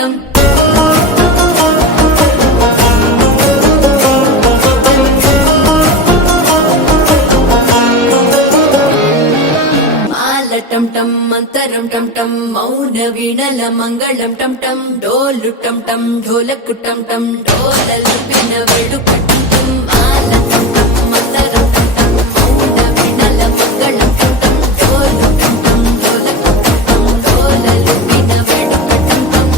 టం టం టం మంతరం టం టం మౌన వీణల మంగళం టం టం డోలు టం టం ఢోలకు టం టం డోలలు పిన వేడుక టం టం మాల టం టం మంతరం టం టం మౌన వీణల మంగళం టం టం డోలు టం టం ఢోలకు టం టం డోలలు పిన వేడుక టం టం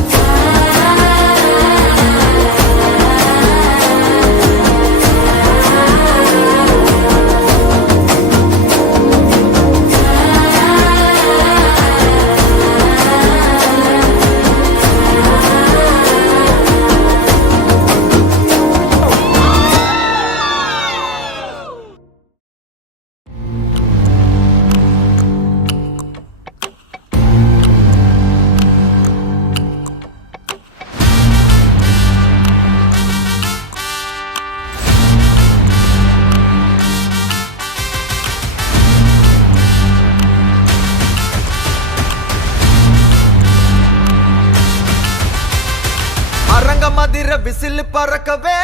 Madhira whistle పరకవే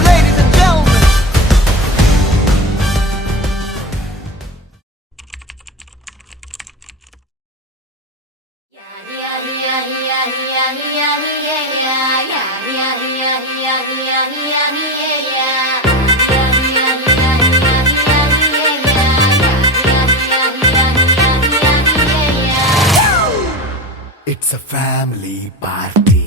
Ladies and gentlemen It's a family party.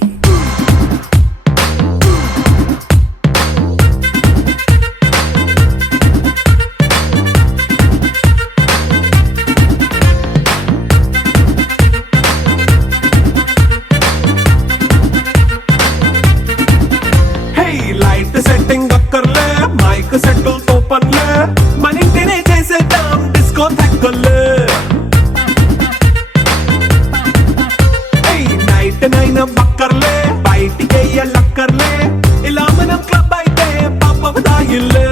Hey, light setting akkarle, mic settle to panle, manintine chesedam disco thakkale. నైన బక్కర్లే బయటికెయ్య లక్కర్లే ఇలా మనం క్లబ్ అయితే పాపదాయిల్లే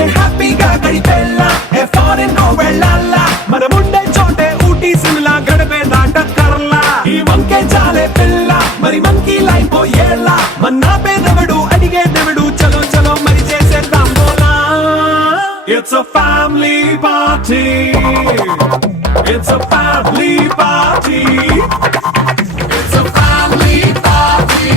ఏ హ్యాపీగా గడిపెల్లా ఏ ఫారెన్ నో వెళ్ళాలా మనముండే చోటే ఊటీ సిమ్లా గడిపే దాటక్కర్లా ఈ వంకే చాలే పిల్ల మరి మంకీ లైఫ్ ఏళ్ళ మన్నా పేదవడు అడిగేదెవడు చలో చలో మరి చేసేద్దాం బోలా It's a family party. It's a family party. It's a family party.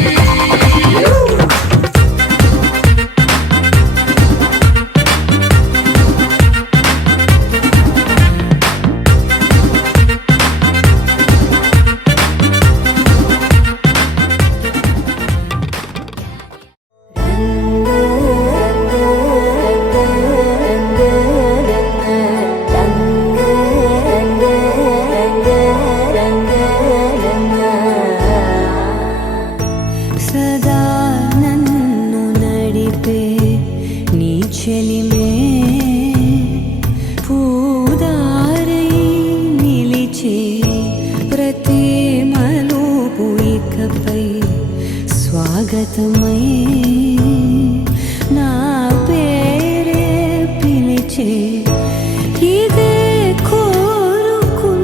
స్వాగతమై నా పేరే పిలిచే ఇదే కోరుకున్నా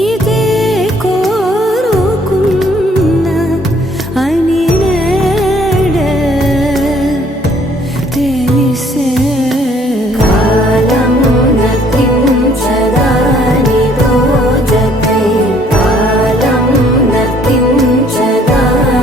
ఇదే కోరుకున్నా అని నేడే తెలిసే కాలం నతించదాని దోజకై కాలం నతించదాని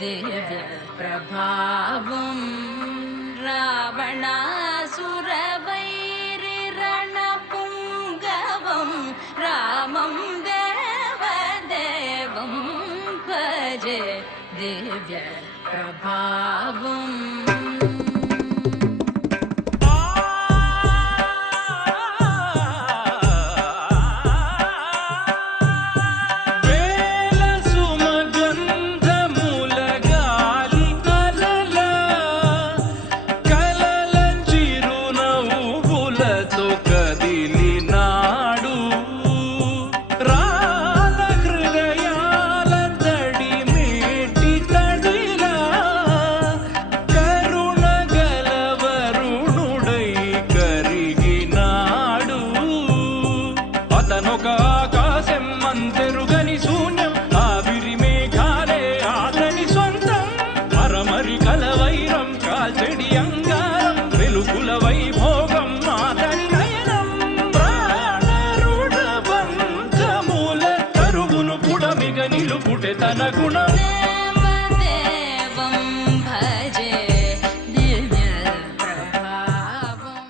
దివ్య ప్రభావం రావణాసురవైరి రణపుంగవం రామం దేవదేవం భజే దివ్య ప్రభావం తన గుణం దేవదేవం భజే దివ్య ప్రభావం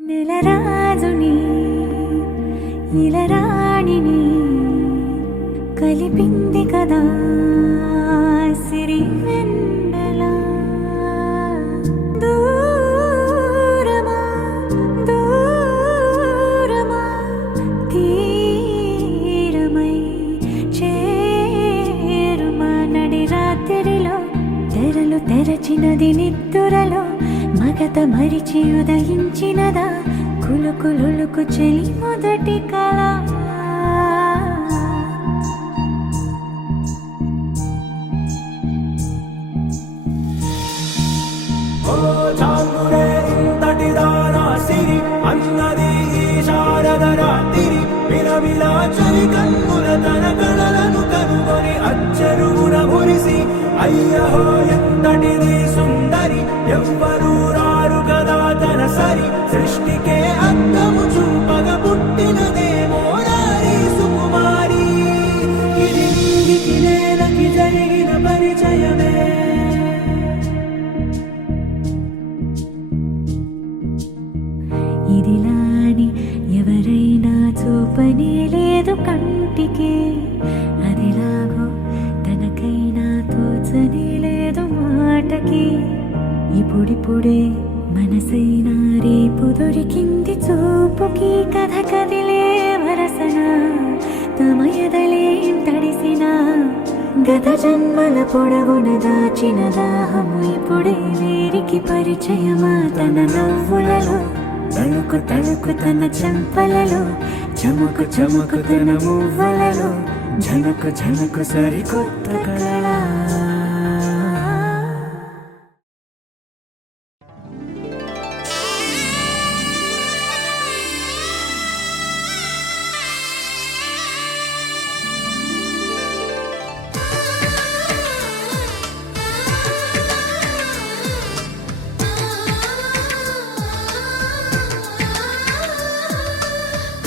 నెలరాజుని ఇలరాణిని కలిపింది కదా సిరి వెన్నెల దూరమా దూరమా తీరమై చేరుమా నడి రాత్రిలో తెరలు తెరచినది నిద్దురలో మగత మరిచి ఉదయించినదా కులుకులుకు చెలి మొదటి కళ ఓ చాంగురే ఇంతటి దానా సిరి అన్నది ఈ శారద రాత్రి విలవిల చలి కన్నుల తన కళలను కనుగొని అచ్చరుగున మురిసి అయ్యహో ఎంతటిది సుందరి ఎవ్వరూ రారు కదా తన సరి సృష్టికే అద్దము చూపగ పుట్టినదేమో నారీ సుకుమారి ఇది నీకి నేలకి జరిగిన పరిచయమే ఇదిలాని ఎవరైనా చూపనే లేదు కంటికి అదిలాగో తనకైనా తోచనే లేదు మాటకి ఇప్పుడిప్పుడే మనసైనా రేపు దొరికింది చూపుకి కథ కదిలే వరసన తమ ఎదలేం తడిసిన గత జన్మల పొడవున దాచిన దాహము ఇప్పుడే వేరికి పరిచయమా తన నవ్వులలో తణుకు తణుకు తన చెంపలలో చమకు చమకు తన మువ్వలలో ఝనకు ఝనకు సరికొత్త కళలా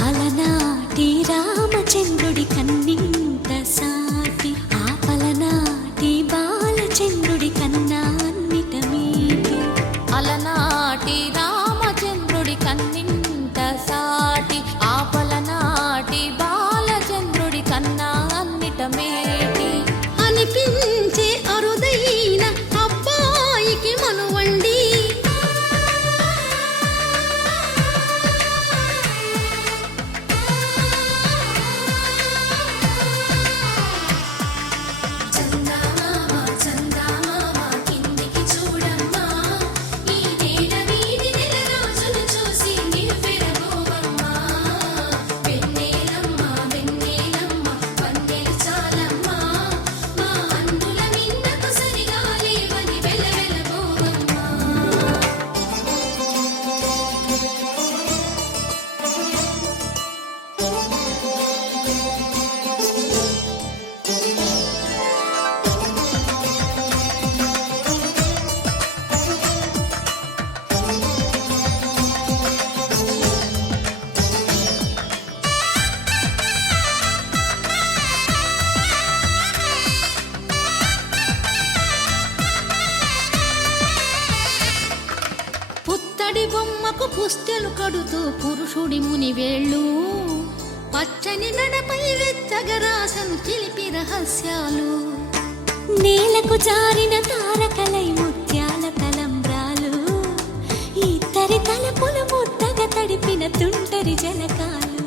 అలనాటి రామచంద్రుడి కన్నింత సాటి ఆపలనాటి బాలచంద్రుడి కన్నా అన్నిట మీటి అలనాటి రామచంద్రుడి కన్నింత సాటి ఆపలనాటి బాలచంద్రుడి కన్నా అన్నిట మేటి అనిపించే అరుదైన అబ్బాయికి మనువండి పుత్తడి బొమ్మకు పుస్తెలు కడుతూ పురుషుడి ముని వేళ్ళు పచ్చని మెడపై వెచ్చగరాసను చిలిపి రహస్యాలు నేలకు జారిన తారకలై ముత్యాల తలంబ్రాలు ఇద్దరి తలపులు ముద్దగా తడిపిన తుంటరి జలకాలు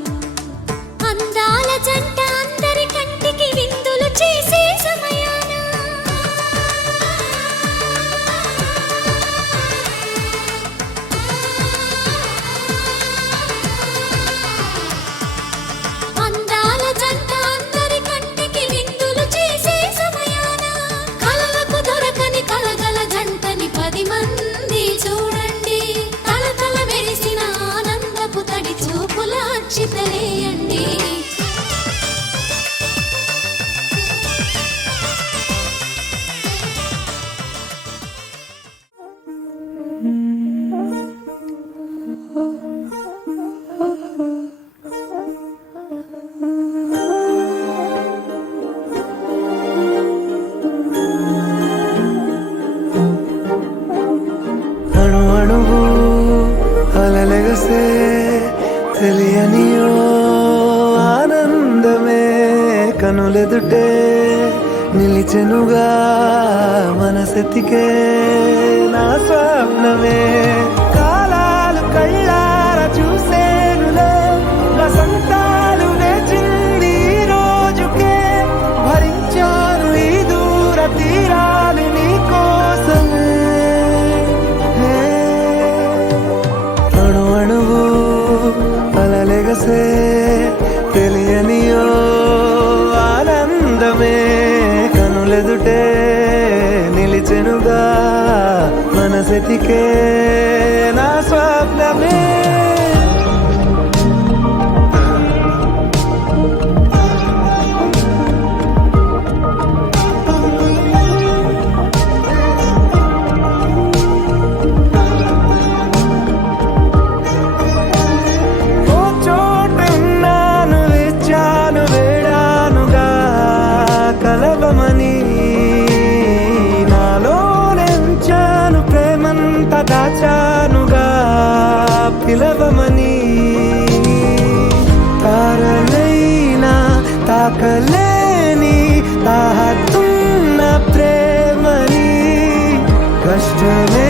అందాల జంట అందరి కంటికి విందులు చేసే సమయాన అందాల జంట అందరి కంటికి విందులు చేసే సమయాన కలలకు దొరకని కలగల జంటని 10 మంది చూడండి తలతల మెరిసిన ఆనందపు తడి చూపుల అక్షితలేయండి అణు అణువు అలలెగసే తెలియనియో ఆనందమే కనులెదుటే నిలిచెనుగా మనసెతికే నా స్వప్నమే కాలాలు కళ్ళార చూసేనులే వసంతాలు వేచింది ఈ రోజుకే భరించాను ఈ దూర తీరాలు నీ కోసమే అణు అణువు అలలెగసే తెలియనియో ఆనందమే కనులెదుటే నిలిచెనుగా మనసెతికే నా స్వప్నమే ఓ చోటున్నాను వేచాను వేడానుగా కలవమని నాలోనెంచాను ప్రేమంత దాచానుగా పిలవమని తారలైనా తాకలేని తాహతున్న ప్రేమని కష్టమే